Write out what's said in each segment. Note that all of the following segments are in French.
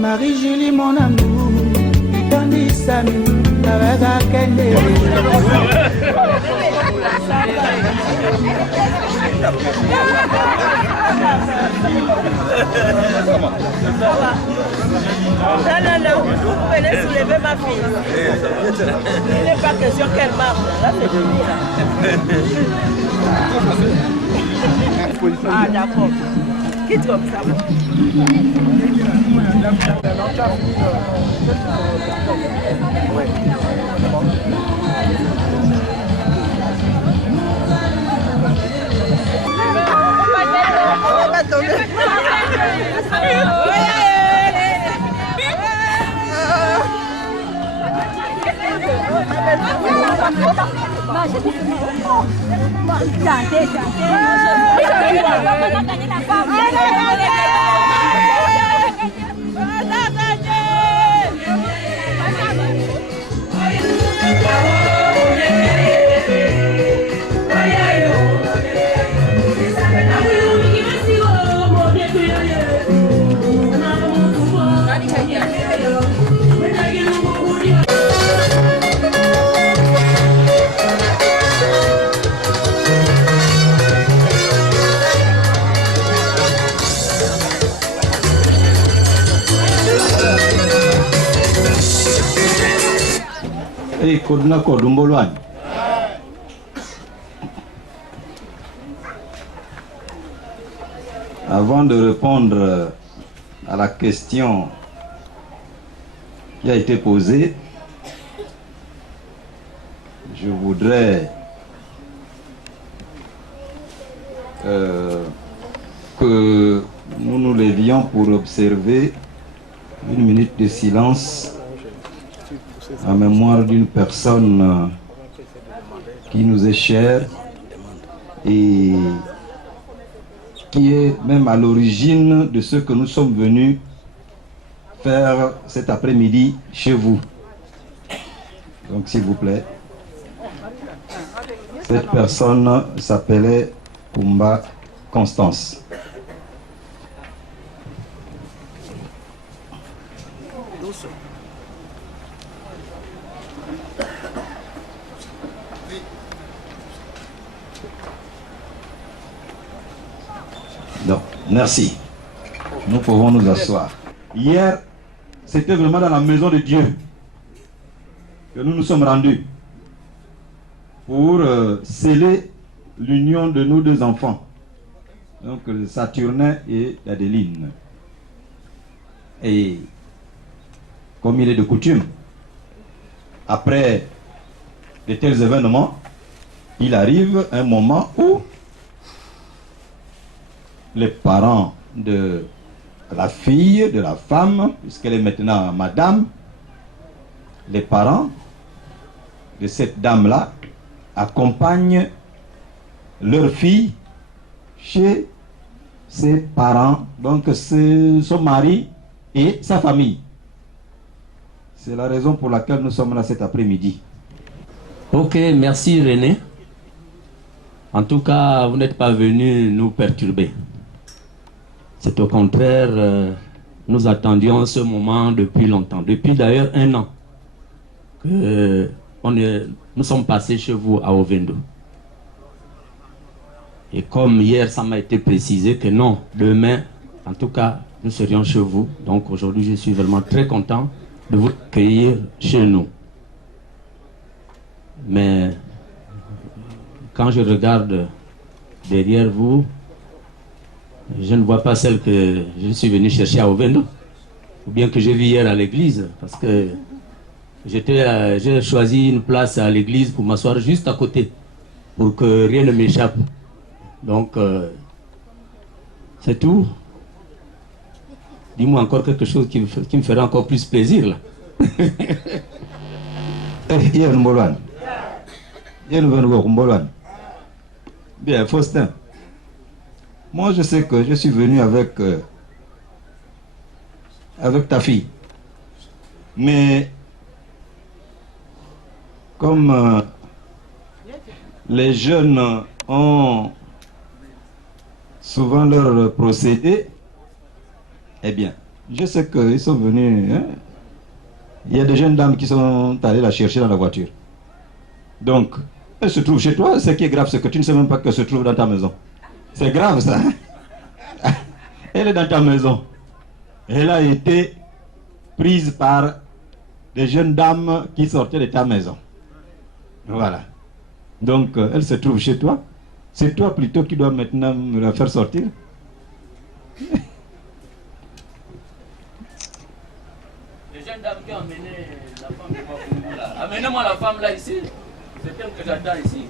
Marie-Julie, mon amour, Tony Sami, Navaga Kende. Non, vous venez soulever ma fille. Il n'est pas question qu'elle marche. Là, c'est fini. Ah, d'accord. Quitte comme ça. Avant de répondre à la question qui a été posée, je voudrais que nous nous levions pour observer une minute de silence en mémoire d'une personne qui nous est chère et qui est même à l'origine de ce que nous sommes venus faire cet après-midi chez vous. Donc s'il vous plaît, cette personne s'appelait Kumba Constance. Donc, merci. Nous pouvons nous asseoir. Hier, c'était vraiment dans la maison de Dieu que nous nous sommes rendus pour sceller l'union de nos deux enfants, donc Saturnin et Adeline. Et comme il est de coutume, après de tels événements, il arrive un moment où les parents de la fille, de la femme, puisqu'elle est maintenant madame, les parents de cette dame-là accompagnent leur fille chez ses parents, donc c'est son mari et sa famille. C'est la raison pour laquelle nous sommes là cet après-midi. Ok, merci René. En tout cas, vous n'êtes pas venu nous perturber. C'est au contraire, nous attendions ce moment depuis longtemps, depuis d'ailleurs 1 an, que nous sommes passés chez vous à Ovendo. Et comme hier, ça m'a été précisé que non, demain, en tout cas, nous serions chez vous. Donc aujourd'hui, je suis vraiment très content de vous accueillir chez nous. Mais quand je regarde derrière vous, je ne vois pas celle que je suis venu chercher à Ovendo, ou bien que j'ai vue hier à l'église, parce que j'ai choisi une place à l'église pour m'asseoir juste à côté, pour que rien ne m'échappe. Donc, c'est tout. Dis-moi encore quelque chose qui me ferait encore plus plaisir, là. Bien, Faustin. Moi, je sais que je suis venu avec ta fille. Mais comme les jeunes ont souvent leur procédé, eh bien, Je sais qu'ils sont venus. Hein? Il y a des jeunes dames qui sont allées la chercher dans la voiture. Donc, elle se trouve chez toi. Ce qui est grave, c'est que tu ne sais même pas qu'elle se trouve dans ta maison. C'est grave ça. Hein? Elle est dans ta maison. Elle a été prise par des jeunes dames qui sortaient de ta maison. Voilà. Donc, elle se trouve chez toi. C'est toi plutôt qui dois maintenant me la faire sortir. Les jeunes dames qui ont amené la femme de là. Amenez-moi la femme là ici. C'est elle que j'attends ici.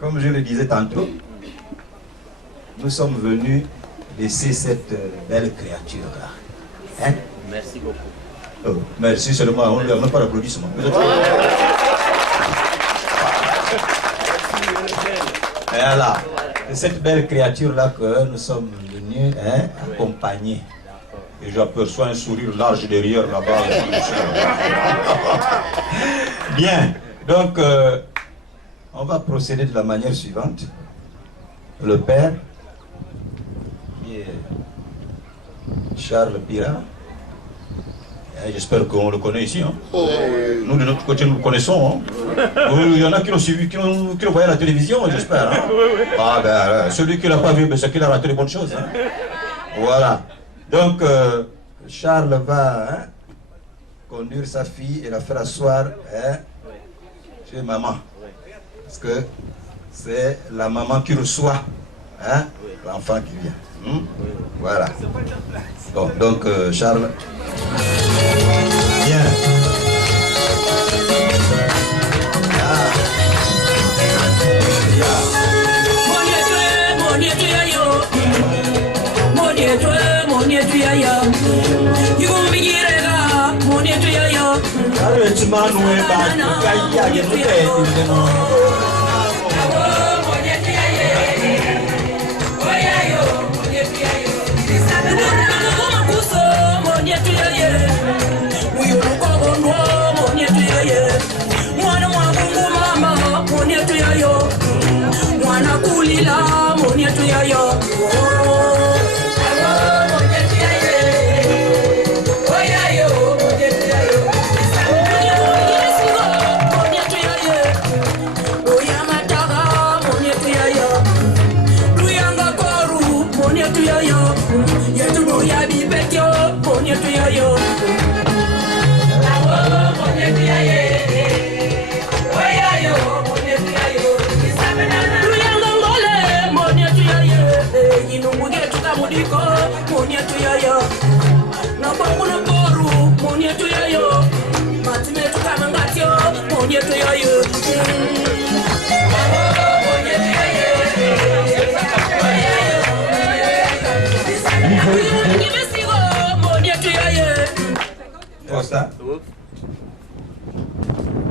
Comme je le disais tantôt, nous sommes venus laisser cette belle créature-là. Hein? Merci beaucoup. Oh, merci seulement, on ne lui a même pas d'applaudissements. Voilà, c'est cette belle créature-là que nous sommes venus accompagner. Et j'aperçois un sourire large derrière là-bas. Bien, donc on va procéder de la manière suivante. Le père, qui est Charles Pira, j'espère qu'on le connaît ici. Hein. Nous, de notre côté, nous le connaissons. Hein. Il y en a qui l'ont suivi, qui l'ont voyé à la télévision, j'espère. Hein. Ah ben, celui qui ne l'a pas vu, c'est qu'il a raté les bonnes choses. Hein. Voilà. Donc, Charles va conduire sa fille et la faire asseoir chez maman. Parce que c'est la maman qui reçoit l'enfant qui vient. Voilà. Bon, donc, Charles. Bien. Oh yeah. Yetu ya bibetyo, mon yetu yo. Mudiko, munia tu yayo. Na bongo na boru, munia tu yayo. Matime tu kamangatyo, munia tu yayo.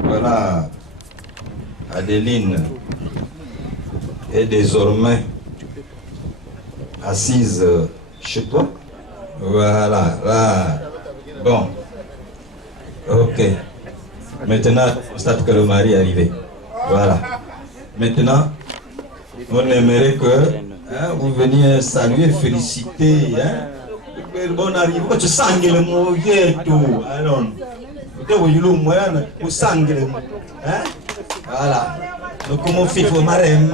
Voilà, Adeline est désormais assise chez toi. Voilà, là. Bon. Ok. Maintenant, on constate que le mari est arrivé. Voilà. Maintenant, on aimerait que vous veniez saluer, féliciter. Bon arrivée. Tu sens le mot tout. Alors, voilà. Donc, comment fait pour marraine,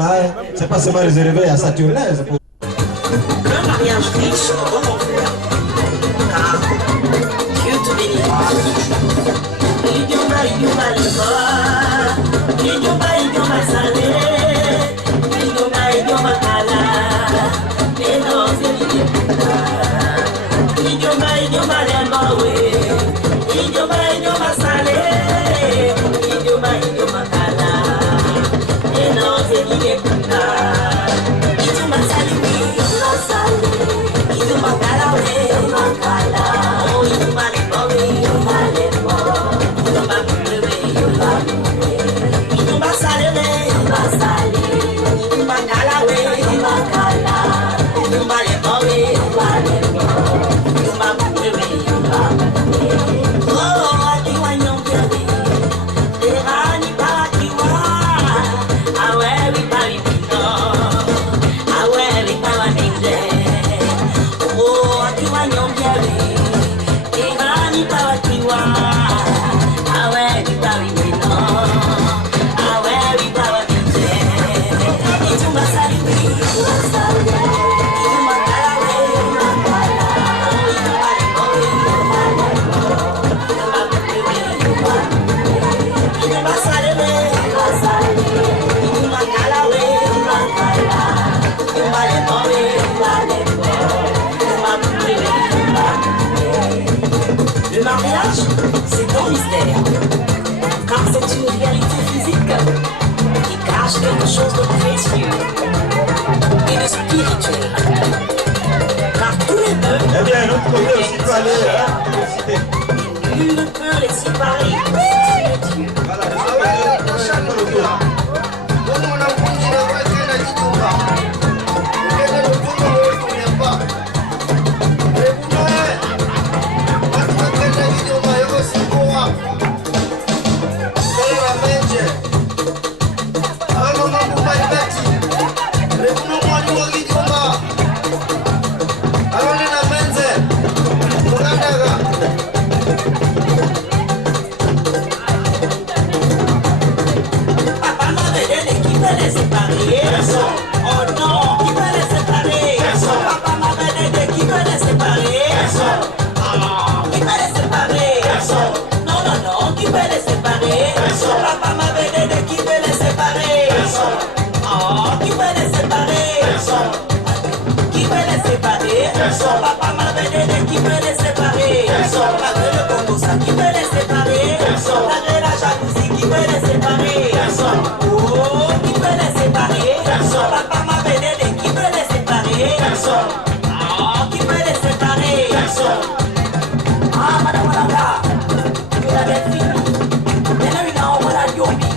c'est pas seulement réservé à Saturnin. Un mariage riche, comment faire? Car Dieu te bénira. Le mariage, c'est un mystère, car c'est une réalité physique qui cache quelque chose de précieux et de spirituel. Car tous les deux, eh bien, l'autre côté aussi peut aller, nul ne peut les séparer, c'est Dieu. Voilà, Papa m'avait dit qui peut les séparer. Malgré le Congo, ça qui peut les séparer. Malgré la jalousie qui peut les séparer. Oh, qui peut les séparer. Papa m'avait dit qui peut les séparer. Oh, qui peut les séparer. Ah, madame Olanga, tu l'as bien fini. Maintenant, il a envoyé la Yobi.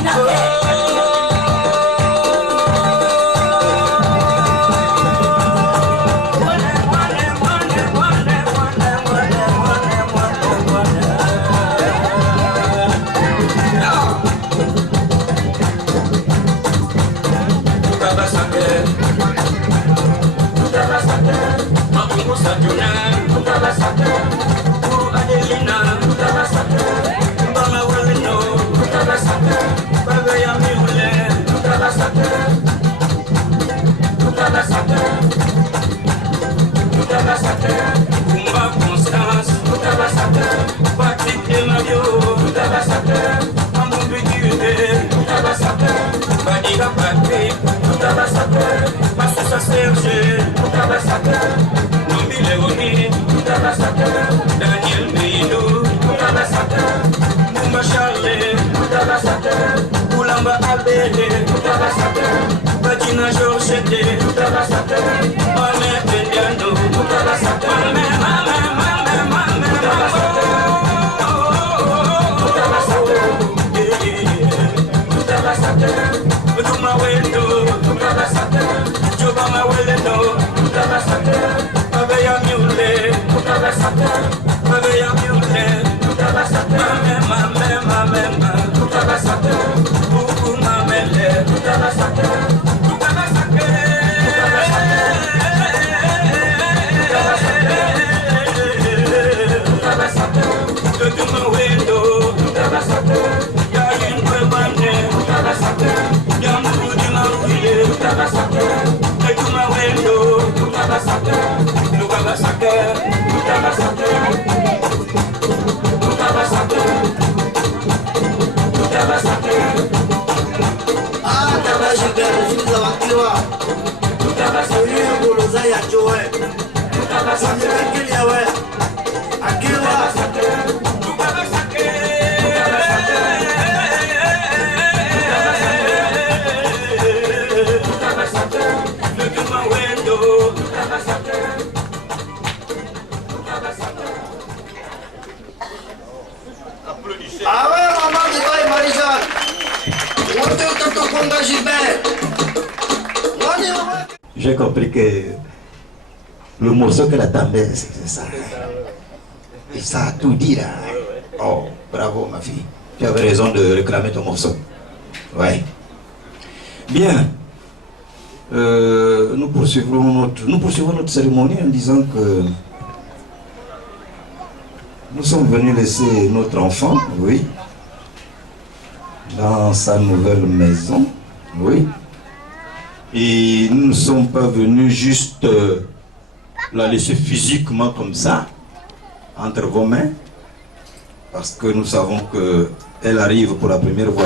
Il a fait. Massa Serge, Nomi Léonie, Daniel Meino, Mouma Charlet, Boulamba Abélé, Patina Georgette, Mamé Bendiano, Tuma wendo, Joba ma welendo, Aveya mule, Aveya mule, Mame, Buku mamele, Tuma wendo, Yayin kwebane, Yamuru di maruye, Tuma wendo, Ah, tabashika, jiza wakiwa. Tabasuri buluza ya joe. Tabasuri ya we. Akiwa. Ah ouais, maman, tu vas y Marie-Jeanne. J'ai compris que le morceau qu'elle attendait, c'est ça. Et ça a tout dit là. Oh, bravo ma fille. Tu avais raison de réclamer ton morceau. Ouais. Bien. Nous poursuivons notre cérémonie en disant que nous sommes venus laisser notre enfant, oui, dans sa nouvelle maison, oui. Et nous ne sommes pas venus juste la laisser physiquement comme ça, entre vos mains, parce que nous savons qu'elle arrive pour la première fois.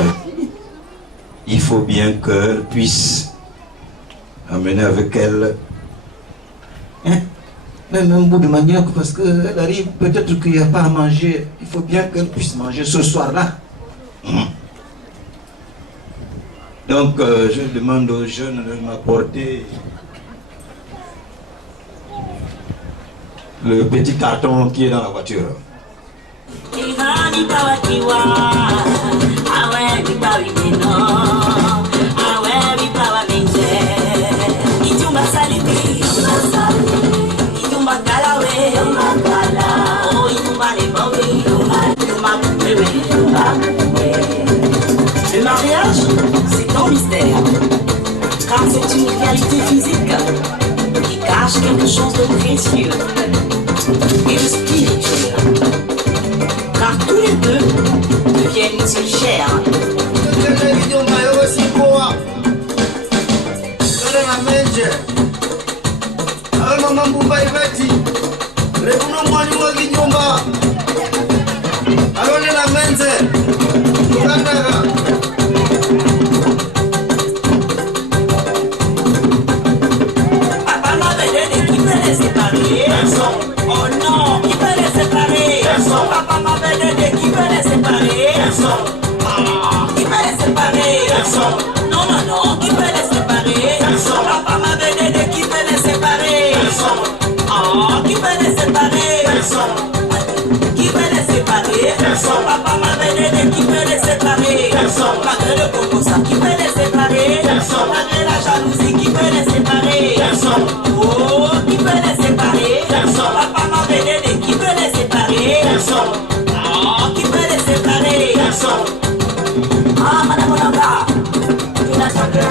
Il faut bien qu'elle puisse amener avec elle même un bout de manioc, parce qu'elle arrive, peut-être qu'il n'y a pas à manger. Il faut bien qu'elle puisse manger ce soir-là. Donc, je demande aux jeunes de m'apporter le petit carton qui est dans la voiture. Le mariage, c'est un mystère, car c'est une réalité physique qui cache quelque chose de précieux et de spirituel, car tous les deux deviennent une seule chair. Papa m'avait donné qui peut les séparer. Oh non, qui peut les séparer? Papa m'avait donné qui peut les séparer. Qui peut les séparer? Non, non, non, qui peut les séparer? Papa m'avait donné qui peut les séparer. Qui peut les séparer? Qui peut les séparer? Papa m'avait donné qui peut les séparer. Malgré le coco, ça qui peut les séparer. Malgré la jalousie qui peut les séparer. Oh, qui peut les séparer? Papa m'avait donné qui peut les séparer. Qui peut les séparer? Madame Olanga, tu l'as saqué.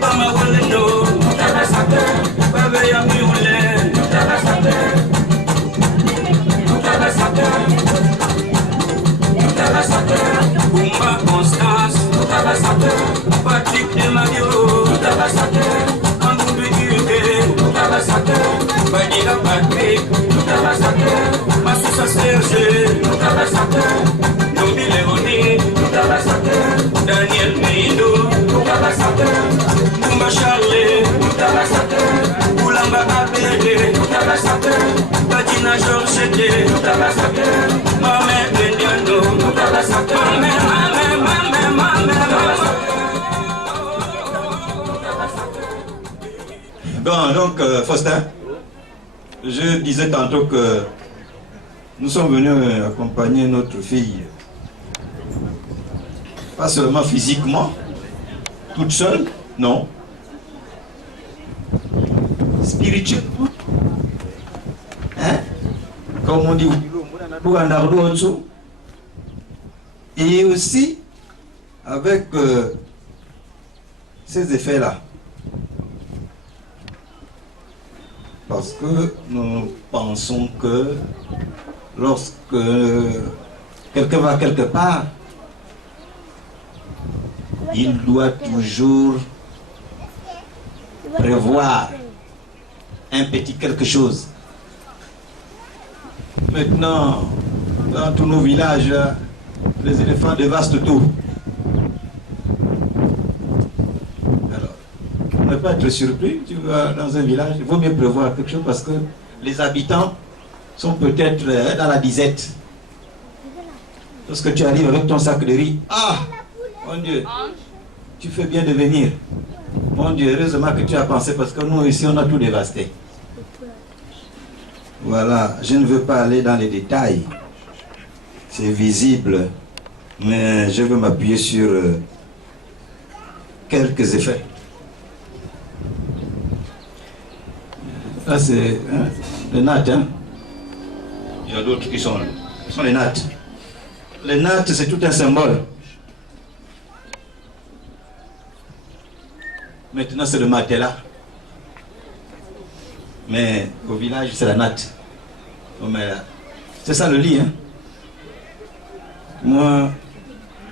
Mama Walendo, tu l'as saqué. Bébé Yamioule, tu l'as saqué. Bumba Constance, Patrick Demario, Andrew Dugué, Vanilla Patrick, Massa Serge, Nomi Léonie, Daniel Meino, Mouma Charlet, Mama George de Mama Bendiano Bon, donc, Faustin, je disais tantôt que nous sommes venus accompagner notre fille, pas seulement physiquement, toute seule, non, spirituellement, hein? Comme on dit, et aussi avec ces effets-là. Parce que nous pensons que lorsque quelqu'un va quelque part, il doit toujours prévoir un petit quelque chose. Maintenant, dans tous nos villages, les éléphants dévastent tout. Ne pas être surpris, tu vas dans un village, il vaut mieux prévoir quelque chose parce que les habitants sont peut-être dans la disette. Lorsque tu arrives avec ton sac de riz, ah, mon Dieu, tu fais bien de venir. Mon Dieu, heureusement que tu as pensé parce que nous ici on a tout dévasté. Voilà, je ne veux pas aller dans les détails. C'est visible, mais je veux m'appuyer sur quelques effets. Là, c'est les nattes. Hein? Il y a d'autres qui sont là. Ce sont les nattes. Les nattes, c'est tout un symbole. Maintenant, c'est le matelas. Mais au village, c'est la natte. C'est ça le lit. Hein? Moi,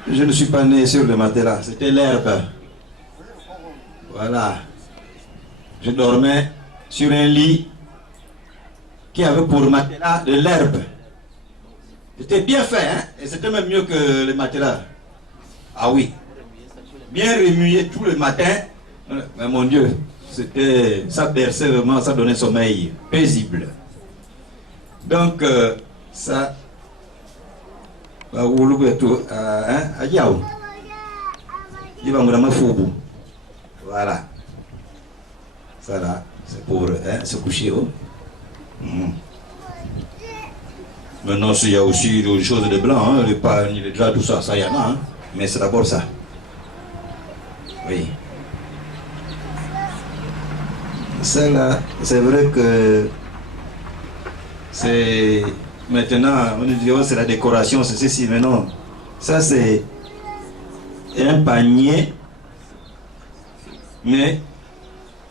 je ne suis pas né sur le matelas. C'était l'herbe. Voilà. Je dormais sur un lit qui avait pour matelas de l'herbe. C'était bien fait, hein? Et c'était même mieux que le matelas. Ah oui. Bien remué tout le matin. Mais mon Dieu, c'était, ça berçait vraiment, ça donnait sommeil paisible. Donc, ça... Voilà. Ça là. C'est pour se coucher. Oh. Maintenant, il y a aussi des choses de blanc, hein, les pagnes, les draps, tout ça, ça y en a. Hein. Mais c'est d'abord ça. Oui. Celle-là, c'est vrai que c'est... Maintenant, on nous dit, oh, c'est la décoration, c'est ceci, mais non. Ça, c'est un panier, mais...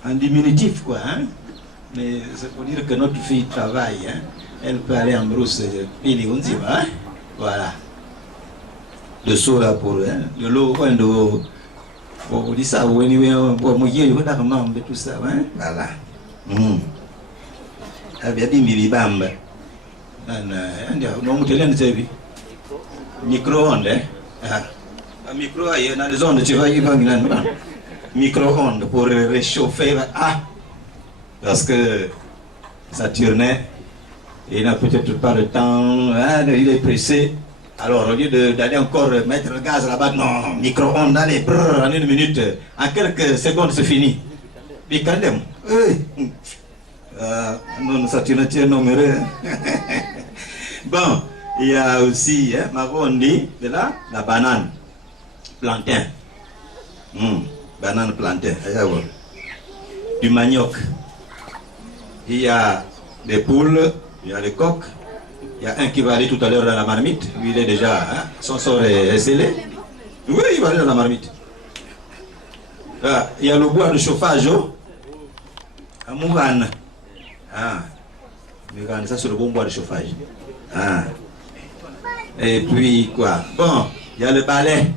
en diminutif, quoi. Hein? Mais c'est pour dire que notre fille travaille. Hein? Elle peut aller en brousse, hein? Voilà. Le seau là pour de l'eau, on dit ça, tout ça. Hein? Voilà. Micro-ondes. Micro, il y a des ondes, tu vois, il va micro-ondes pour réchauffer. Ah! Parce que ça tournait, il n'a peut-être pas le temps, hein, il est pressé. Alors au lieu d'aller encore mettre le gaz là-bas, non, micro-ondes, allez, brrr, en 1 minute, en quelques secondes c'est fini. Mais quand même, non, ça tourne nombreux. Bon, il y a aussi, hein, Marondi, de là, la banane, plantain. Banane plantain, du manioc. Il y a des poules, il y a des coqs. Il y a un qui va aller tout à l'heure dans la marmite. Lui, il est déjà, hein, son sort est scellé. Oui, il va aller dans la marmite. Là, il y a le bois de chauffage, à Mourane. Ah, ça c'est le bon bois de chauffage. Ah. Et puis quoi? Bon, il y a le balai.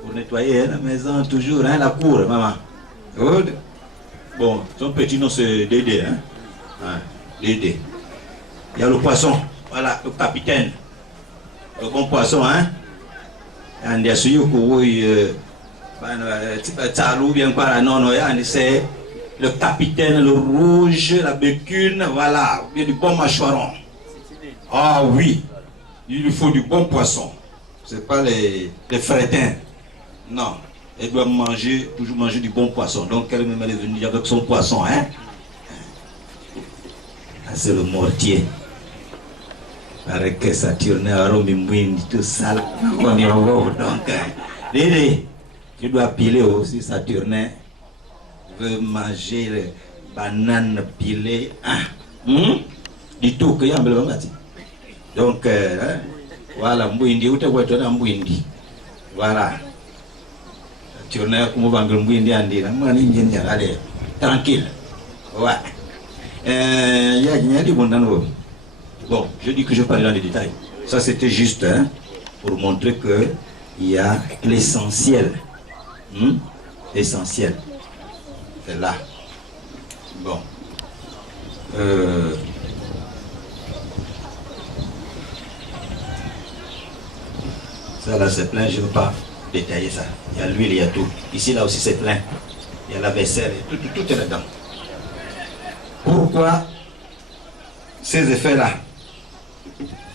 Pour nettoyer la maison, toujours, hein, la cour, maman. Bon, son petit nom c'est Dédé, hein. Ah, Dédé. Il y a le poisson, voilà, le capitaine. Le bon poisson, hein. Il y a celui qui bien quoi, non, c'est le capitaine, le rouge, la bécune, voilà, ou bien du bon mâchoiron. Ah oui, il lui faut du bon poisson. C'est pas les frétins. Non, elle doit manger, toujours manger du bon poisson. Donc elle-même elle est venue avec son poisson, hein. C'est le mortier. Avec que ça tourne à Rome, tout ça. Donc, Dédé, tu dois piler aussi ça tourne. Veut manger les bananes pilées. Du tout que y a un donc, voilà, Mbouindi, où tu vois, tu as Mbouindi. Voilà. Tu en as comme Mbouindi, Mbouindi, allez, tranquille. Ouais. Il y a du bon dans l'eau. Bon, je dis que je parle dans les détails. Ça, c'était juste pour montrer qu'il y a l'essentiel. Essentiel. C'est là. Bon. Ça là c'est plein, je ne veux pas détailler ça. Il y a l'huile, il y a tout. Ici là aussi c'est plein. Il y a la vaisselle, tout est là-dedans. Pourquoi ces effets-là?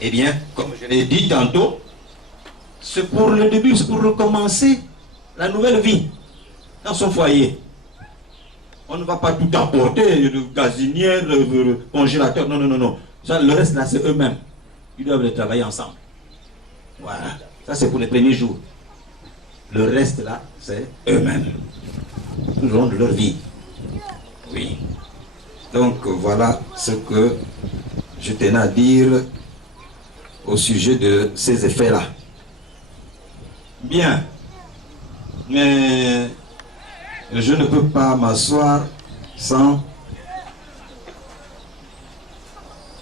Eh bien, comme je l'ai dit tantôt, c'est pour le début, c'est pour recommencer la nouvelle vie dans son foyer. On ne va pas tout apporter, le gazinière, le congélateur, non, non, non, non. Ça, le reste là, c'est eux-mêmes. Ils doivent les travailler ensemble. Voilà. Ça, c'est pour les premiers jours. Le reste là, c'est eux-mêmes. Tout le long de leur vie. Oui. Donc, voilà ce que je tenais à dire au sujet de ces effets-là. Bien. Mais je ne peux pas m'asseoir sans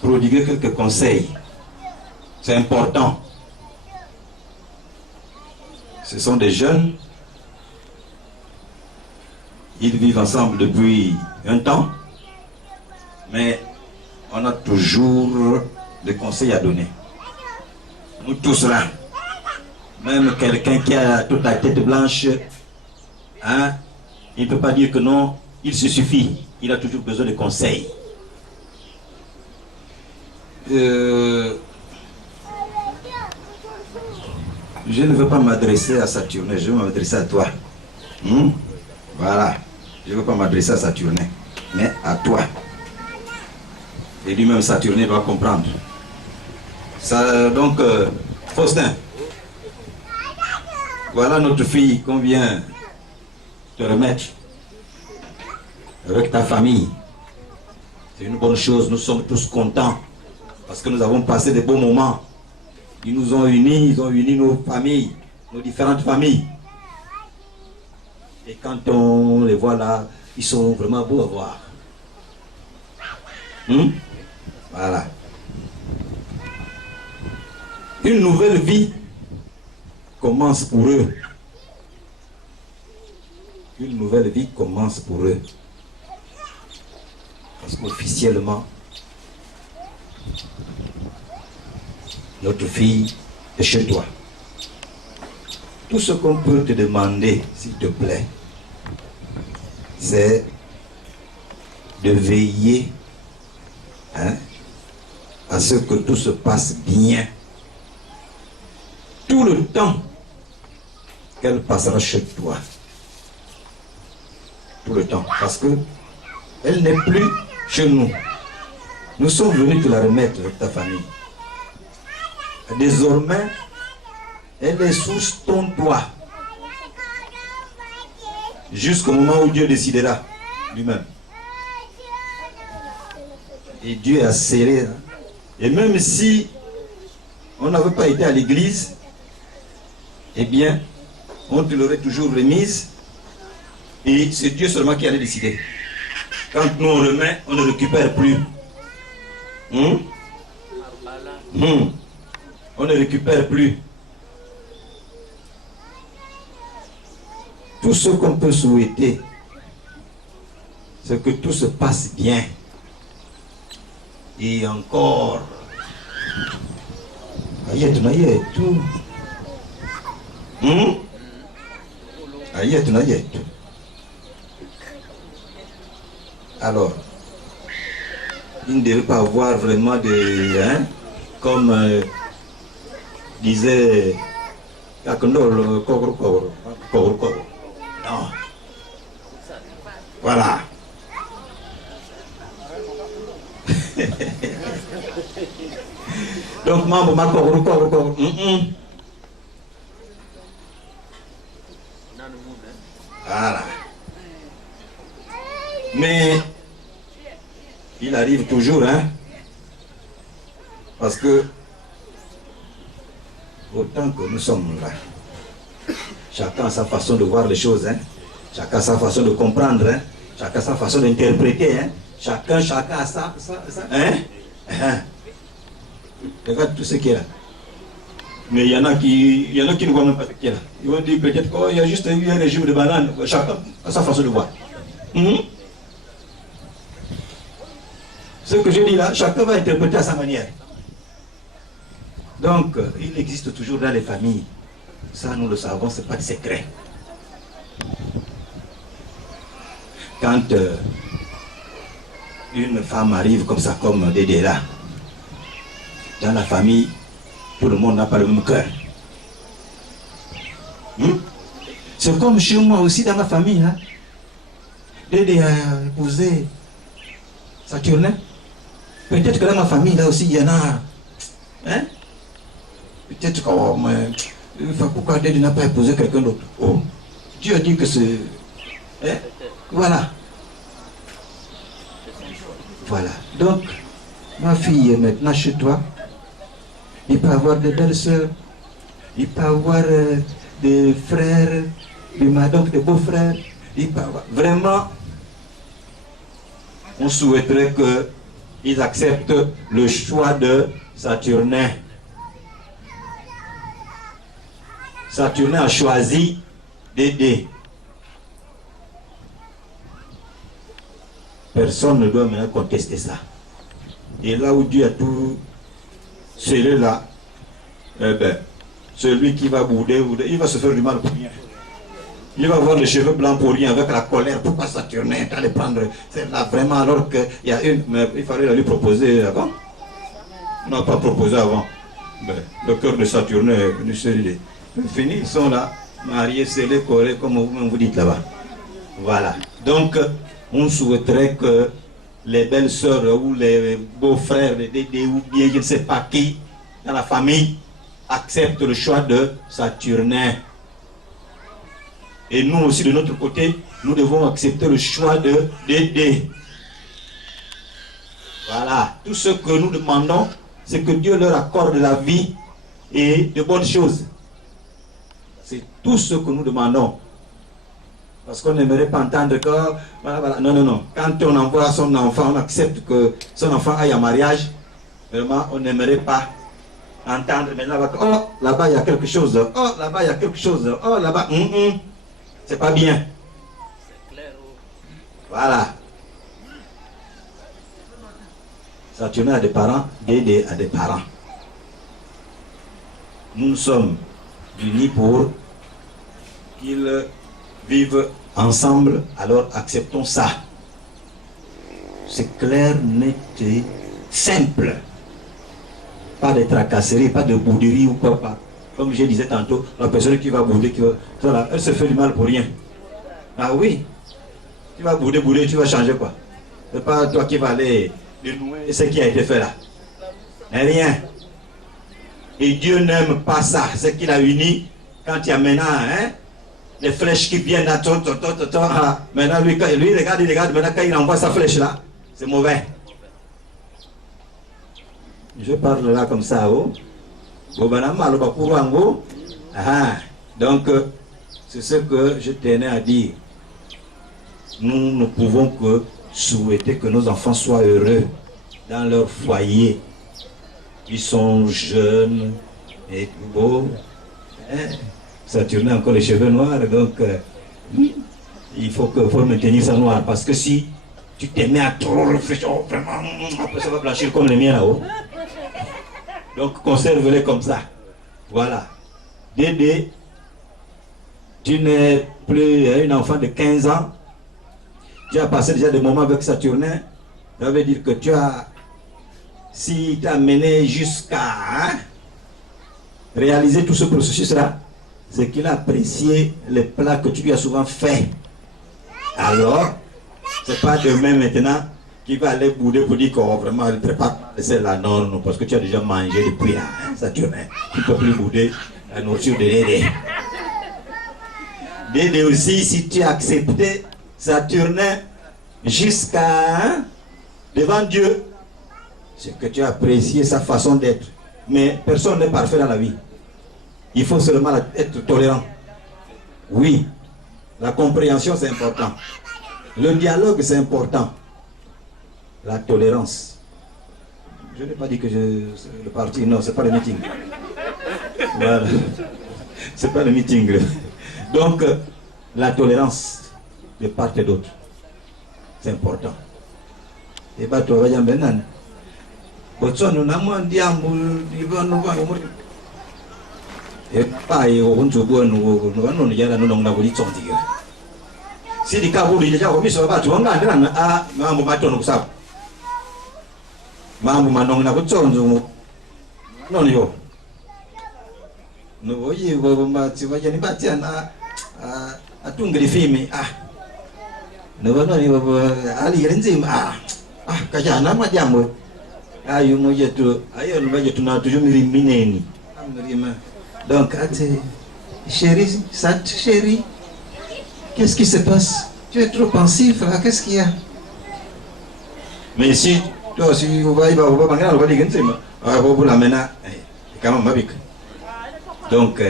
prodiguer quelques conseils. C'est important. Ce sont des jeunes. Ils vivent ensemble depuis un temps. Mais on a toujours des conseils à donner. Nous tous là. Même quelqu'un qui a toute la tête blanche, hein, il ne peut pas dire que non, il se suffit. Il a toujours besoin de conseils. Je ne veux pas m'adresser à Saturne, je veux m'adresser à toi. Voilà. Je ne veux pas m'adresser à Saturne, mais à toi. Et lui-même, Saturne doit comprendre. Ça, donc, Faustin, voilà notre fille qu'on vient te remettre avec ta famille. C'est une bonne chose, nous sommes tous contents parce que nous avons passé des beaux moments. Ils nous ont unis, ils ont uni nos familles, nos différentes familles. Et quand on les voit là, ils sont vraiment beaux à voir. Voilà. Une nouvelle vie commence pour eux. Une nouvelle vie commence pour eux. Parce qu'officiellement, notre fille est chez toi. Tout ce qu'on peut te demander, s'il te plaît, c'est de veiller à ce que tout se passe bien. Tout le temps qu'elle passera chez toi. Tout le temps. Parce que elle n'est plus chez nous. Nous sommes venus te la remettre avec ta famille. Désormais, elle est sous ton toit. Jusqu'au moment où Dieu décidera lui-même. Et Dieu a scellé. Et même si on n'avait pas été à l'église, eh bien, on te l'aurait toujours remise. Et c'est Dieu seulement qui allait décider. Quand nous on remet, on ne récupère plus. On ne récupère plus. Tout ce qu'on peut souhaiter, c'est que tout se passe bien. Et encore, tout. Alors, il ne devait pas avoir vraiment de... Hein, comme disait... Non. Voilà. Donc, membre, ma Voilà. Mais il arrive toujours, hein, parce que autant que nous sommes là, chacun a sa façon de voir les choses, hein, chacun a sa façon de comprendre, hein, chacun a sa façon d'interpréter, hein, chacun a sa hein. Regarde tout ce qui est là. Mais il y en a qui ne voient même pas ce qui est là. Ils vont dire peut-être qu'il y a juste eu un régime de banane. Chacun a sa façon de voir. Ce que je dis là, chacun va interpréter à sa manière. Donc, il existe toujours dans les familles. Ça, nous le savons, ce n'est pas de secret. Quand une femme arrive comme ça, comme Dédé là, dans la famille, tout le monde n'a pas le même cœur. C'est comme chez moi aussi, dans ma famille. Hein. Dédé a épousé Saturnin. Peut-être que dans ma famille, là aussi, il y en a. Hein? Peut-être que pourquoi Dédé n'a pas épousé quelqu'un d'autre? Oh, Dieu a dit que c'est... Hein? Voilà. Voilà. Donc, ma fille est maintenant chez toi. Il peut avoir des belles-sœurs. Il peut avoir des frères, donc des beaux-frères. Il peut avoir... Vraiment, on souhaiterait qu'ils acceptent le choix de Saturnin. Saturnin a choisi Dédé. Personne ne doit maintenant contester ça. Et là où Dieu a tout scellé là, eh ben, celui qui va bouder, il va se faire du mal pour rien. Il va avoir les cheveux blancs pour rien, avec la colère. Pourquoi Saturnin est allé prendre là vraiment alors qu'il y a une... Mais il fallait la lui proposer avant. On n'a pas proposé avant. Mais le cœur de Saturnin est venu scellé. Fini, ils sont là, mariés, scellés, collés, comme vous dites là-bas. Voilà. Donc, on souhaiterait que les belles sœurs ou les beaux-frères de Dédé ou bien je ne sais pas qui dans la famille acceptent le choix de Saturnin. Et nous aussi de notre côté, nous devons accepter le choix de Dédé. Voilà. Tout ce que nous demandons, c'est que Dieu leur accorde la vie et de bonnes choses. C'est tout ce que nous demandons. Parce qu'on n'aimerait pas entendre que... Voilà. Non, non, non. Quand on envoie son enfant, on accepte que son enfant aille en mariage. Vraiment, on n'aimerait pas entendre maintenant. Oh, là-bas, il y a quelque chose. Oh, là-bas, il y a quelque chose. Oh, là-bas, c'est pas bien. Voilà. Saturnin a des parents, Dédé a des parents. Nous sommes unis pour qu'ils vivent ensemble, alors acceptons ça. C'est clair, net et simple. Pas de tracasserie, pas de bouderie ou quoi pas. Comme je disais tantôt, la personne qui va bouder, voilà, elle se fait du mal pour rien. Ah oui, tu vas bouder, tu vas changer quoi? C'est pas toi qui vas aller dénouer ce qui a été fait là. Rien. Et Dieu n'aime pas ça, ce qu'il a uni quand il y a maintenant, hein, les flèches qui viennent là, maintenant lui, regarde, maintenant quand il envoie sa flèche là, c'est mauvais. Je parle là comme ça, oh. Donc, c'est ce que je tenais à dire. Nous ne pouvons que souhaiter que nos enfants soient heureux dans leur foyer. Ils sont jeunes et beaux. Saturnin a encore les cheveux noirs, donc il faut maintenir ça noir. Parce que si tu te mets à trop le faire, vraiment, après ça va blanchir comme les miens là-haut. Donc conserve-les comme ça. Voilà. Dédé, tu n'es plus un enfant de 15 ans. Tu as passé déjà des moments avec Saturnin. Ça veut dire que tu as, si tu as mené jusqu'à réaliser tout ce processus-là, c'est qu'il a apprécié les plats que tu lui as souvent fait. Alors, c'est pas demain maintenant qu'il va aller bouder pour dire qu'on vraiment il prépare celle-là. Non, non, parce que tu as déjà mangé depuis là, hein, Saturnin. Tu ne peux plus bouder la nourriture de Dédé. Dédé aussi, si tu as accepté Saturnin jusqu'à devant Dieu, c'est que tu as apprécié sa façon d'être. Mais personne n'est parfait dans la vie. Il faut seulement être tolérant. Oui, la compréhension c'est important. Le dialogue c'est important. La tolérance. Je n'ai pas dit que le parti, non, c'est pas le meeting. Voilà. C'est pas le meeting. Donc, la tolérance de part et d'autre, c'est important. Et bah, toi, vas-y, ben, Botson, nous n'avons pas dit et pas et on se voit nous y a nous n'avons dit si les cas où il y a remis sur la base, on a un mambo maton ça. Mambo manon n'a pas de son non yo. Nous voyez, tu vas y aller bâtir à tout les films. Ah, nous allons aller à ah, Kajana, madame. Ah, you know, you to, I don't know to you, donc, chérie, chérie, qu'est-ce qui se passe? Tu es trop pensif, là, qu'est-ce qu'il y a? Mais si, toi, si vous voyez, vous va pas dire que c'est vous l'amener, quand même, avec. Donc,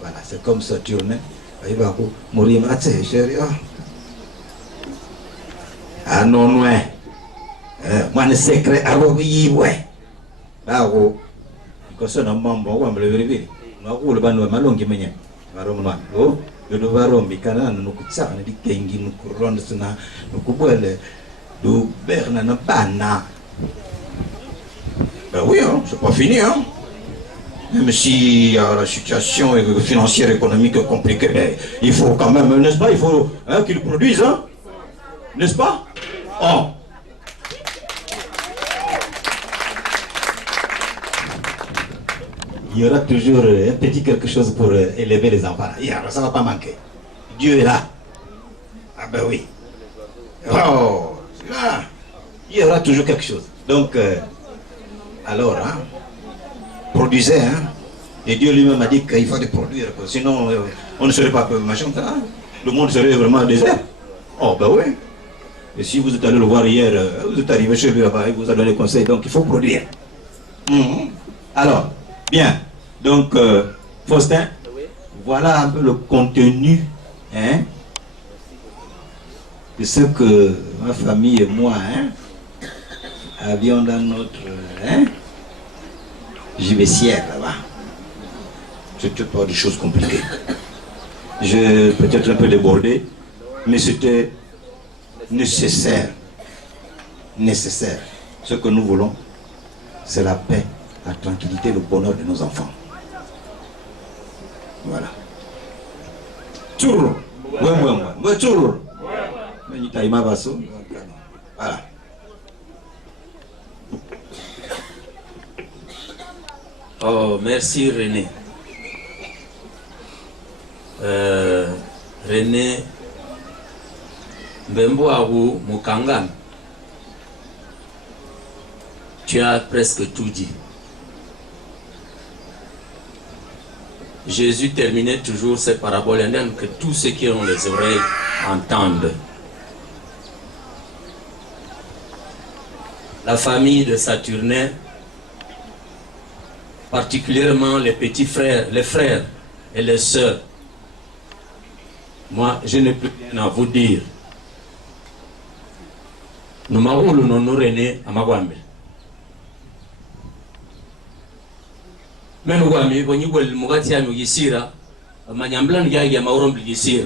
voilà, c'est comme ça, tu il va mourir, chérie. Ah non, non, moi, le secret, ah oui, ouais. Ah, oui, que ça, non, bon, on va le vérifier. Le banou malongi menya maromwa o do varombi kana no kutsana di kengi no kuronda sana no kubwele do berna na bana. Ben oui, hein, c'est pas fini, hein. Même si la situation financière économique est compliquée, mais il faut quand même, n'est-ce pas, il faut hein, qu'ils produisent, hein, n'est-ce pas? Oh. Il y aura toujours un petit quelque chose pour élever les enfants. Ça ne va pas manquer. Dieu est là. Ah ben oui. Oh, là. Il y aura toujours quelque chose. Donc, alors, hein, produisez, hein. Et Dieu lui-même a dit qu'il fallait produire. Sinon, on ne serait pas machin. Hein? Le monde serait vraiment désert. Oh ben oui. Et si vous êtes allé le voir hier, vous êtes arrivé chez lui là-bas, il vous a donné conseil. Donc, il faut produire. Alors, bien. Donc, Faustin, voilà un peu le contenu hein, de ce que ma famille et moi hein, avions dans notre gibecière là-bas. C'était pas des choses compliquées. J'ai peut-être un peu débordé, mais c'était nécessaire. Nécessaire. Ce que nous voulons, c'est la paix, la tranquillité, le bonheur de nos enfants. Voilà. Toujours. Ouais, toujours. Voilà. Oh, merci René. René Mbemboaou Mukangan. Tu as presque tout dit. Jésus terminait toujours ses paraboles en disant que tous ceux qui ont les oreilles entendent. La famille de Saturnin, particulièrement les petits frères, les frères et les sœurs, moi je n'ai plus rien à vous dire. Nous m'avons le nom René à Magwambe. Mais nous avons dit que nous avons dit que nous avons dit que nous avons dit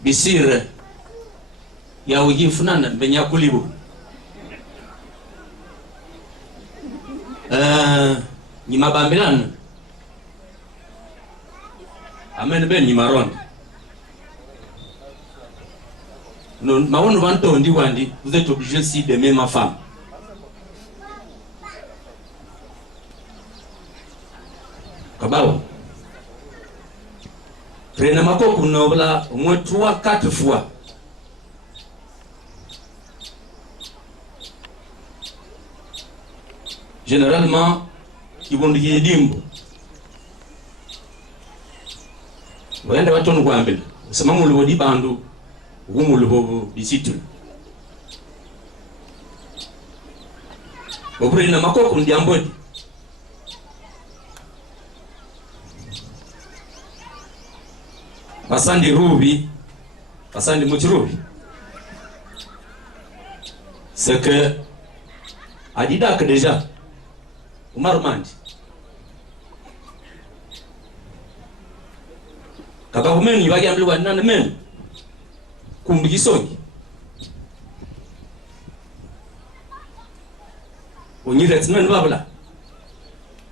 Bisir ya ujifunana benya kulibu ni mabambilana amen ben ni maronde vous êtes obligé aussi d'aimer ma femme. Kabao. Prenamako kunobla au moins 3-4 fois. Généralement, ils vont dire dimbo. Wenda watu ngwambele. Sema mulubo di bandu, mulubo di situ. Obure na makoko ndi ambodi. Pasandi rubi, pasandi muchirubi. C'est que Adidak déjà Umar Mandi kaka umeni yagambye wanana men kumbigisongi onyiretsmen babla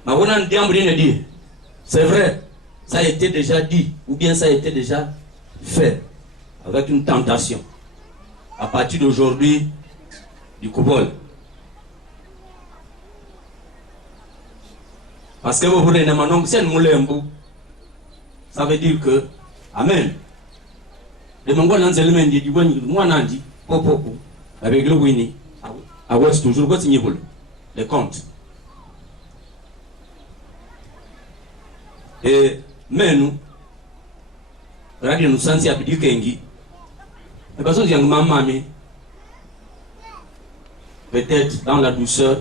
mabona ndiambu ne dit c'est vrai, ça a été déjà dit ou bien ça a été déjà fait avec une tentation à partir d'aujourd'hui du Koubol. Parce que vous voulez ça veut dire que Amen. Le Mongol Nanzelmen dit moi Nandi, Popo, avec le Winnie, à West toujours les comptes. Et mais nous, Radio nous sentis à dire Kengi. Et parce que ma mamie, peut-être dans la douceur,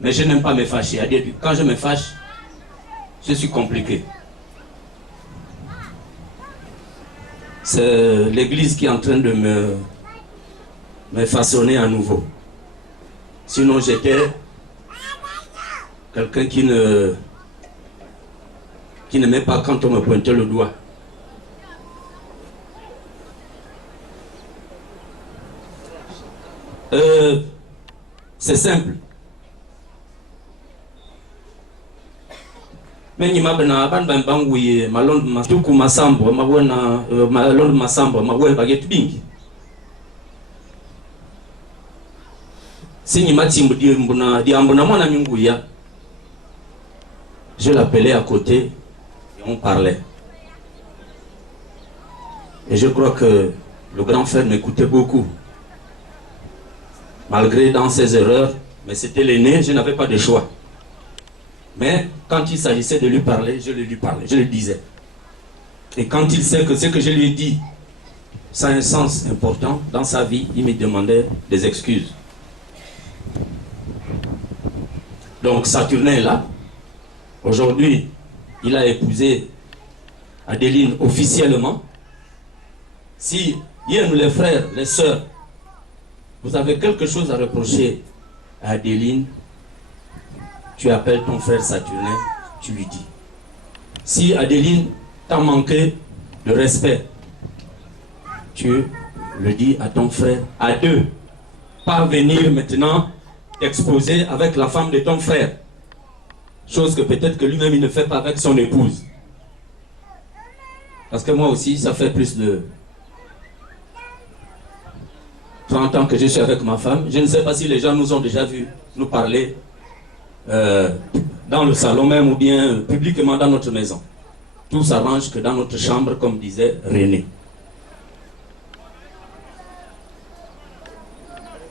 mais je n'aime pas me fâcher. Quand je me fâche, je suis compliqué. C'est l'église qui est en train de me façonner à nouveau. Sinon, j'étais quelqu'un qui n'aimait pas quand on me pointait le doigt. C'est simple. Mais ni mabena ban bangouye malon matuku masambo mabona malon masambo mabwe baguette bingi sini matimbu di mbuna di ambona mwana minguya. Je l'appelais à côté et on parlait. Et je crois que le grand frère m'écoutait beaucoup. Malgré dans ses erreurs, mais c'était l'aîné, je n'avais pas de choix. Mais quand il s'agissait de lui parler, je lui parlais, je le disais. Et quand il sait que ce que je lui ai dit, ça a un sens important dans sa vie, il me demandait des excuses. Donc Saturnin est là. Aujourd'hui, il a épousé Adeline officiellement. Si hier, nous les frères, les sœurs, vous avez quelque chose à reprocher à Adeline, tu appelles ton frère Saturnin, tu lui dis. Si Adeline t'a manqué de respect, tu le dis à ton frère, à deux. Pas venir maintenant t'exposer avec la femme de ton frère. Chose que peut-être que lui-même il ne fait pas avec son épouse. Parce que moi aussi, ça fait plus de 30 ans que je suis avec ma femme. Je ne sais pas si les gens nous ont déjà vus nous parler dans le salon même ou bien publiquement dans notre maison. Tout s'arrange que dans notre chambre, comme disait René.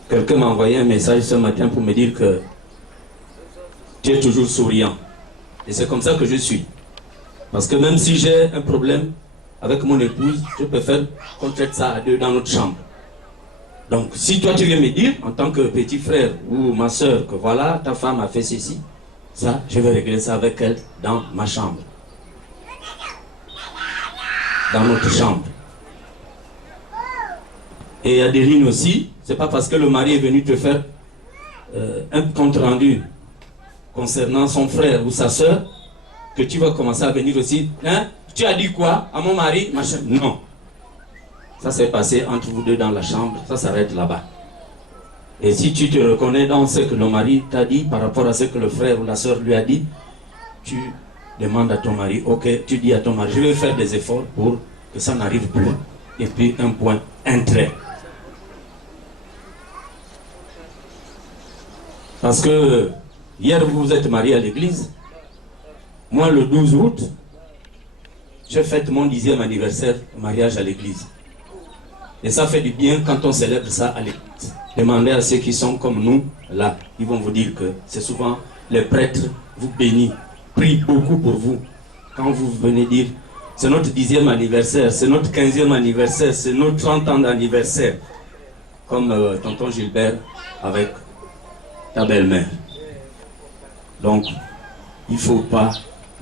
Quelqu'un m'a envoyé un message ce matin pour me dire que tu es toujours souriant. Et c'est comme ça que je suis. Parce que même si j'ai un problème avec mon épouse, je préfère qu'on traite ça à deux dans notre chambre. Donc, si toi tu viens me dire, en tant que petit frère ou ma soeur, que voilà, ta femme a fait ceci, ça, je vais régler ça avec elle dans ma chambre. Dans notre chambre. Et Adeline aussi, c'est pas parce que le mari est venu te faire un compte rendu concernant son frère ou sa soeur que tu vas commencer à venir aussi. Hein? Tu as dit quoi à mon mari? Machin. Non. Ça s'est passé entre vous deux dans la chambre, ça s'arrête là-bas. Et si tu te reconnais dans ce que le mari t'a dit par rapport à ce que le frère ou la soeur lui a dit, tu demandes à ton mari, ok, tu dis à ton mari, je vais faire des efforts pour que ça n'arrive plus. Et puis un point, un trait. Parce que hier, vous vous êtes mariés à l'église. Moi, le 12 août, j'ai fête mon 10e anniversaire mariage à l'église. Et ça fait du bien quand on célèbre ça à l'église. Demandez à ceux qui sont comme nous, là, ils vont vous dire que c'est souvent les prêtres vous bénissent, prient beaucoup pour vous. Quand vous venez dire, c'est notre 10e anniversaire, c'est notre 15e anniversaire, c'est notre 30 ans d'anniversaire. Comme tonton Gilbert avec ta belle-mère. Donc, il ne faut pas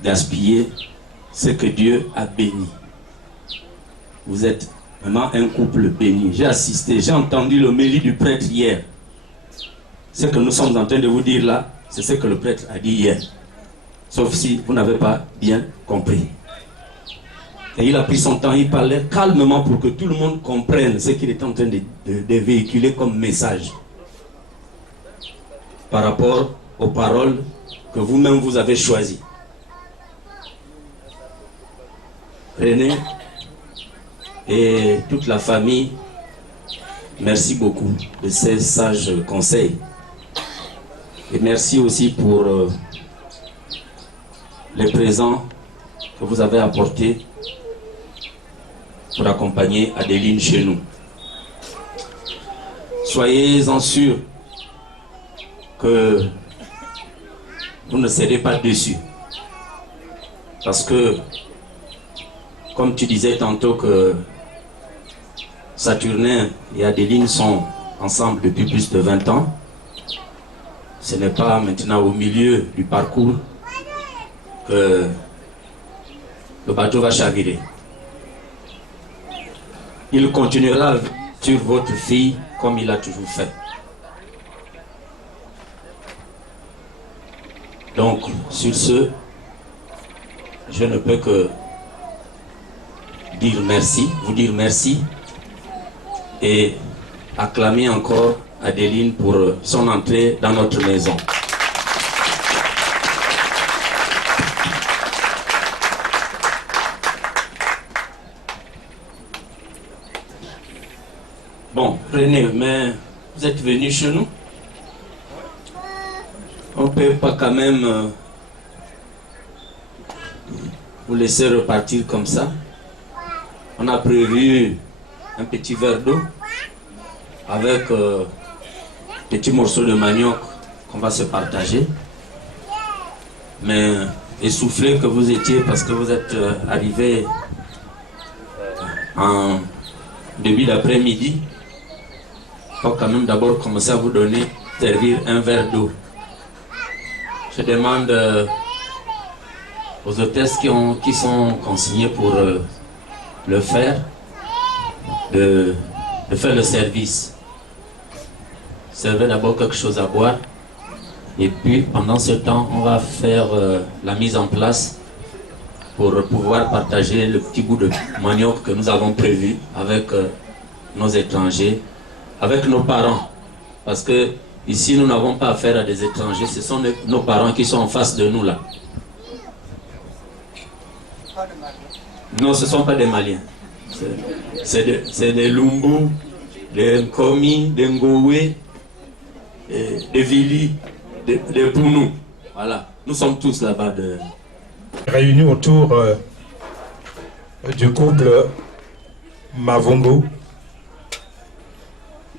gaspiller ce que Dieu a béni. Vous êtes vraiment un couple béni. J'ai assisté, j'ai entendu l'homélie du prêtre hier. Ce que nous sommes en train de vous dire là, c'est ce que le prêtre a dit hier. Sauf si vous n'avez pas bien compris. Et il a pris son temps, il parlait calmement pour que tout le monde comprenne ce qu'il est en train de véhiculer comme message. Par rapport aux paroles que vous-même vous avez choisies. René et toute la famille, merci beaucoup de ces sages conseils. Et merci aussi pour les présents que vous avez apportés pour accompagner Adeline chez nous. Soyez-en sûrs que vous ne serez pas déçus. Parce que, comme tu disais tantôt que Saturnin et Adeline sont ensemble depuis plus de 20 ans, ce n'est pas maintenant au milieu du parcours que le bateau va chavirer. Il continuera sur votre fille comme il a toujours fait. Donc, sur ce, je ne peux que dire merci, vous dire merci et acclamer encore Adeline pour son entrée dans notre maison. Bon, René, mais vous êtes venu chez nous? On ne peut pas quand même vous laisser repartir comme ça. On a prévu un petit verre d'eau avec un petit morceau de manioc qu'on va se partager. Mais essoufflé que vous étiez parce que vous êtes arrivé en début d'après-midi, il faut quand même d'abord commencer à vous servir un verre d'eau. Je demande aux hôtesses qui sont consignées pour le faire, de faire le service. Servez d'abord quelque chose à boire et puis pendant ce temps, on va faire la mise en place pour pouvoir partager le petit bout de manioc que nous avons prévu avec nos étrangers, avec nos parents. Parce que ici, nous n'avons pas affaire à des étrangers, ce sont nos parents qui sont en face de nous là. Non, ce ne sont pas des Maliens. C'est des Lumbu, des Nkomi, des Ngowe, des Vili, des Pounou. Voilà, nous sommes tous là-bas. Réunis autour du couple Mavungu.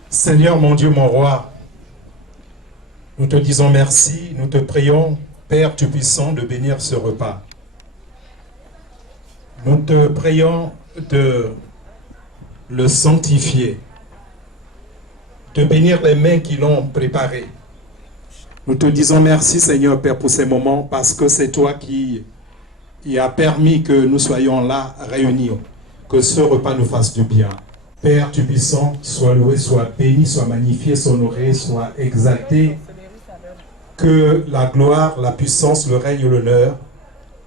Seigneur mon Dieu, mon roi, nous te disons merci, nous te prions, Père Tout-Puissant, de bénir ce repas. Nous te prions de le sanctifier, de bénir les mains qui l'ont préparé. Nous te disons merci, Seigneur Père, pour ces moments, parce que c'est toi qui a permis que nous soyons là, réunis, que ce repas nous fasse du bien. Père Tout-Puissant, sois loué, sois béni, sois magnifié, sois honoré, sois exalté. Que la gloire, la puissance, le règne, l'honneur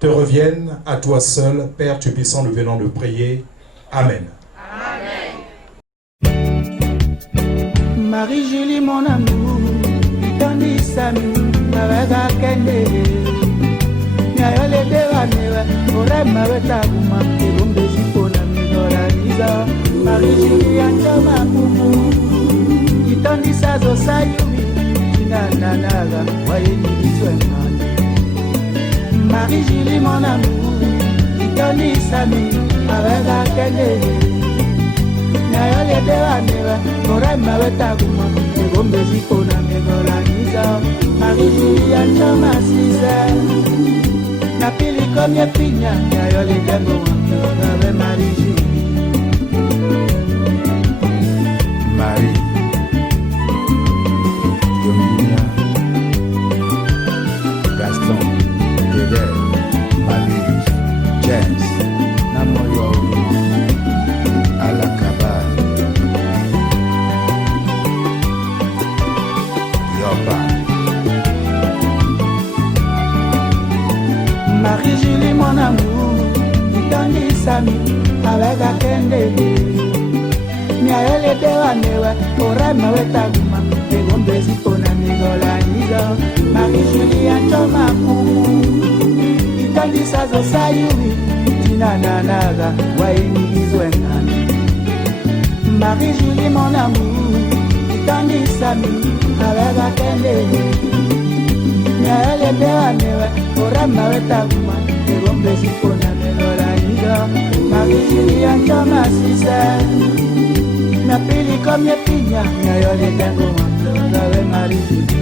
te reviennent à toi seul, Père Tout-Puissant, nous venons de prier. Amen. Marie-Julie, mon amour, Tony Sami, Navega Kende, Nyayole Devanewa, Orema Wetabuma, Irumbe Sipona Minora Liza, Marie-Julie, Antama Kumu, Tony Sazo Sayumi, Tinananaga, Wayeni Iswemani. Marie-Julie, mon amour, Tony Sami, avec la Kende. Nayole de Vaneva, Morema Vetaguma, et Gombezi Ponamego, la Nisa, Marie-Julie, Anchama Cisa. Napili comme ya pinya, Nayole de Gombezi, avec Marie-Julie. Marie, Domina, Gaston, Dedel, Marie, James, Namoyo, Alakaba, Yoba. Marie-Julie, mon amour, Tony Sami, avec la Kende. Nyaele dewa newa, orema wetaguma, egombezi pona nigola nizo. Marie-Julie Anchoma kumu, itandi sazo sayuri, tinananaga, waini izwengani. Marie-Julie mon amour, itandi sami, avega kende. Nyaele dewa newa, orema wetaguma, egombezi pona nigola nizo. Marie-Julie Anchoma sisa. Napili comme ya pinya, Nayole Dengo, avec Marie-Julie.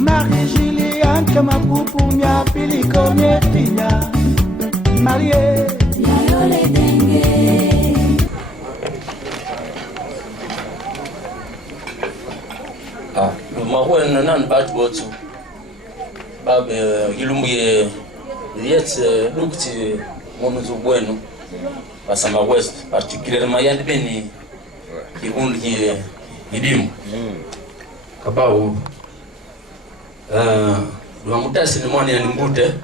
Marie-Julie, Anchoma Poupou, Napili comme ya pinya, mariée, Nayole Dengue. Mahwen nan bat botu bab ilumbu ye yet lukti monuzu bueno basama west particulièrement yandi beni kibundi ki idimu kabau lwamutasi ni mwani yani mbute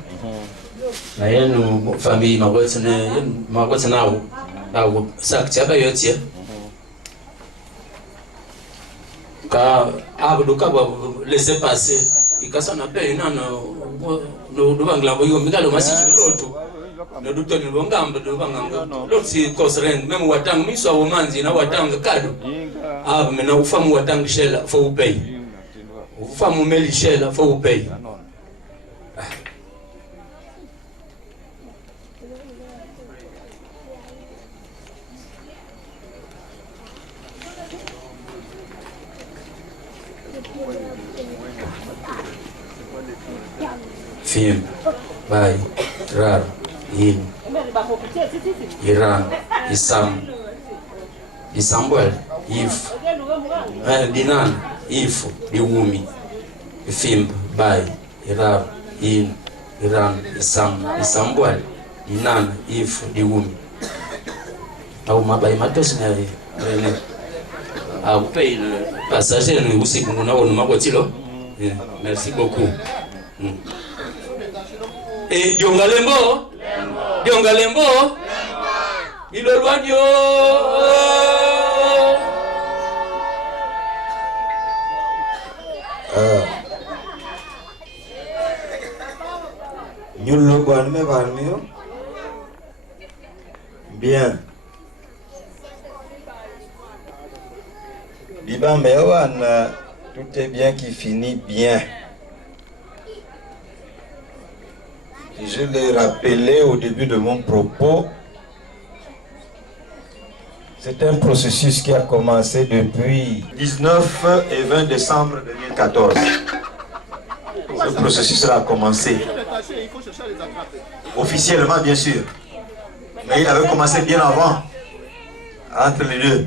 na yenu famille magwetse nawo nawo sakti aba yotie ka abdu ka laisser passer ikasa na pe nana no bangla boyo migalo masiki lotu no dutoni bongamba do banganga lotsi kosren memu watang miswa womanzi na watanga kado mena ufamu watang shela fo upay ufamu meli shela fo upay Film, Bai, Rar, In, Iran, Isambuel, If, Dinan, If, Diwumi, Film, Bai, Rar, In, Iran, Isambuel, Dinan, If, Diwumi. Au mabai matos na rene. Au paye le passager nous aussi qu'on a au magotilo. Merci beaucoup. Et Diongalembo, Ilolwadio. Nyulo guanme barmio. Bien. Biba Mewan, tout est bien qui finit bien. Je l'ai rappelé au début de mon propos, c'est un processus qui a commencé depuis 19 et 20 décembre 2014. Ce processus a commencé officiellement, bien sûr, mais il avait commencé bien avant, entre les deux.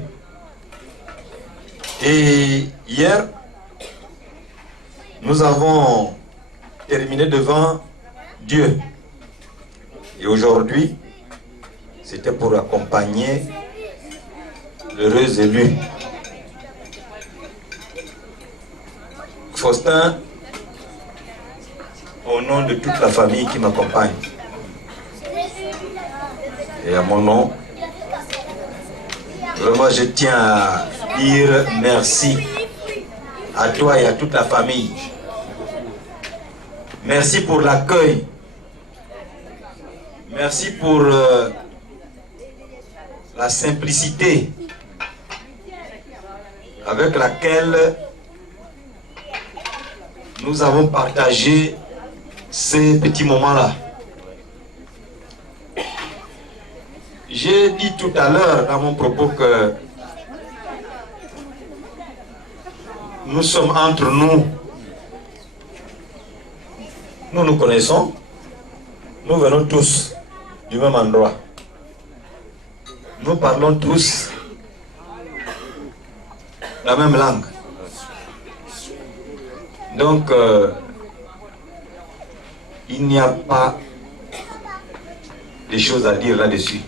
Et hier, nous avons terminé devant Dieu. Et aujourd'hui, c'était pour accompagner l'heureux élu. Faustin, au nom de toute la famille qui m'accompagne, et à mon nom, vraiment je tiens à dire merci à toi et à toute la famille. Merci pour l'accueil. Merci pour la simplicité avec laquelle nous avons partagé ces petits moments-là. J'ai dit tout à l'heure dans mon propos que nous sommes entre nous. Nous nous connaissons. Nous venons tous du même endroit. Nous parlons tous la même langue. Donc, il n'y a pas de choses à dire là-dessus.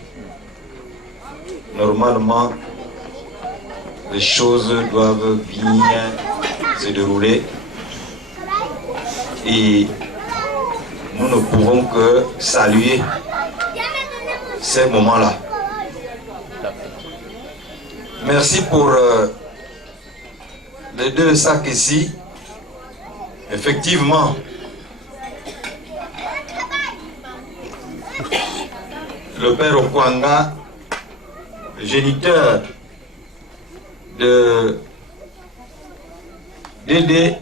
Normalement, les choses doivent bien se dérouler et nous ne pouvons que saluer ces moments-là. Merci pour les 2 sacs ici. Effectivement, le père Okwanga, le géniteur de Dédé,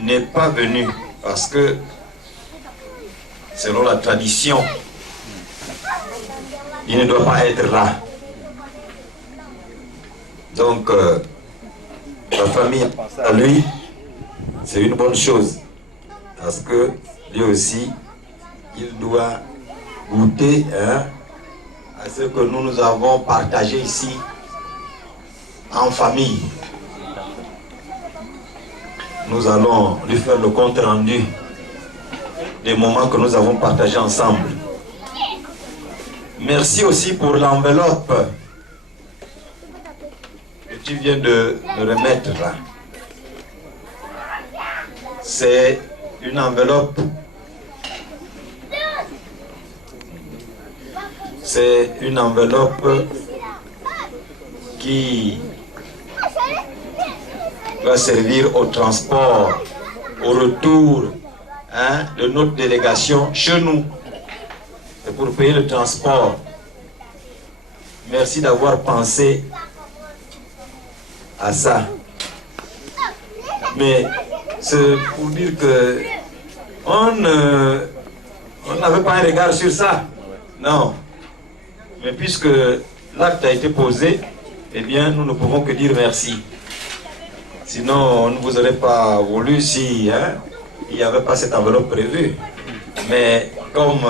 n'est pas venu parce que, selon la tradition, il ne doit pas être là. Donc, la famille à lui, c'est une bonne chose parce que lui aussi, il doit goûter à ce que nous avons partagé ici en famille. Nous allons lui faire le compte rendu des moments que nous avons partagés ensemble. Merci aussi pour l'enveloppe que tu viens de me remettre là. C'est une enveloppe. C'est une enveloppe qui va servir au transport, au retour de notre délégation chez nous. C'est pour payer le transport. Merci d'avoir pensé à ça. Mais c'est pour dire que on n'avait pas un regard sur ça. Non. Mais puisque l'acte a été posé, eh bien, nous ne pouvons que dire merci. Sinon, on ne vous aurait pas voulu si il n'y avait pas cette enveloppe prévue. Mais comme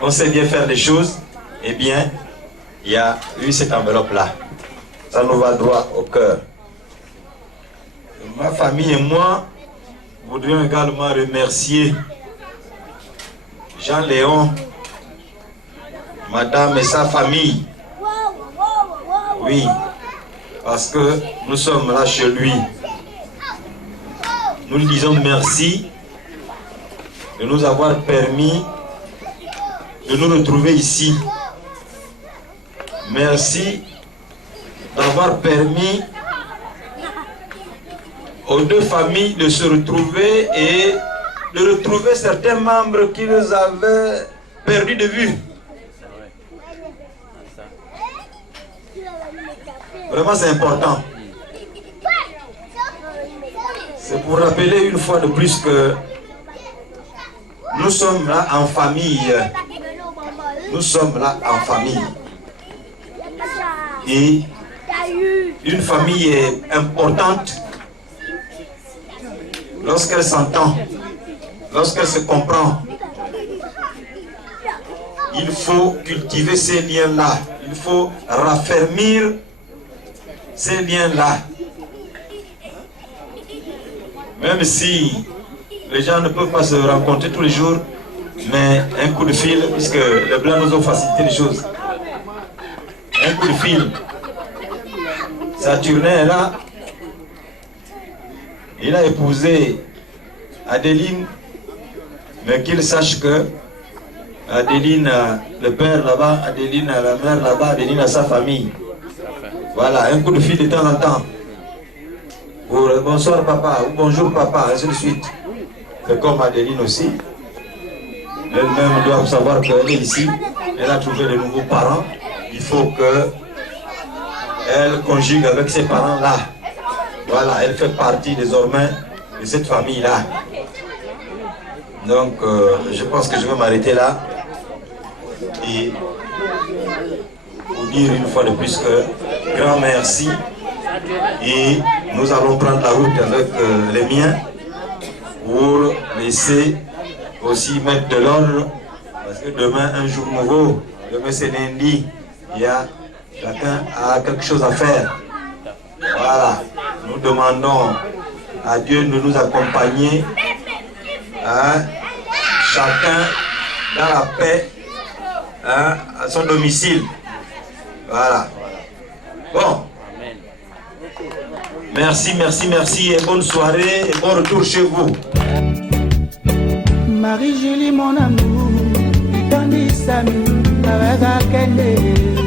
on sait bien faire les choses, eh bien, il y a eu cette enveloppe-là. Ça nous va droit au cœur. Ma famille et moi voudrions également remercier Jean-Léon, madame et sa famille. Oui, parce que nous sommes là chez lui. Nous lui disons merci de nous avoir permis de nous retrouver ici. Merci d'avoir permis aux 2 familles de se retrouver et de retrouver certains membres qu'ils avaient perdus de vue. Vraiment, c'est important. C'est pour rappeler une fois de plus que nous sommes là en famille. Nous sommes là en famille. Et une famille est importante lorsqu'elle s'entend, lorsqu'elle se comprend. Il faut cultiver ces liens-là. Il faut raffermir ces liens-là. Même si les gens ne peuvent pas se rencontrer tous les jours, mais un coup de fil, puisque les Blancs nous ont facilité les choses. Un coup de fil. Saturnin est là. Il a épousé Adeline, mais qu'il sache que Adeline a le père là-bas, Adeline a la mère là-bas, Adeline a sa famille. Voilà, un coup de fil de temps en temps. Pour bonsoir papa, ou bonjour papa, ainsi de suite. fait comme Adeline aussi. Elle-même doit savoir qu'elle est ici, elle a trouvé de nouveaux parents. Il faut qu'elle conjugue avec ses parents-là. Voilà, elle fait partie désormais de cette famille-là. Donc, je pense que je vais m'arrêter là et vous dire une fois de plus que grand merci. Et nous allons prendre la route avec les miens pour laisser aussi mettre de l'ordre, parce que demain, un jour nouveau, demain c'est lundi, chacun a quelque chose à faire. Voilà, nous demandons à Dieu de nous accompagner, chacun dans la paix, à son domicile. Voilà. Bon. Merci, merci, merci et bonne soirée et bon retour chez vous. Marie-Julie, mon amour, tandis Samy, avec Akende.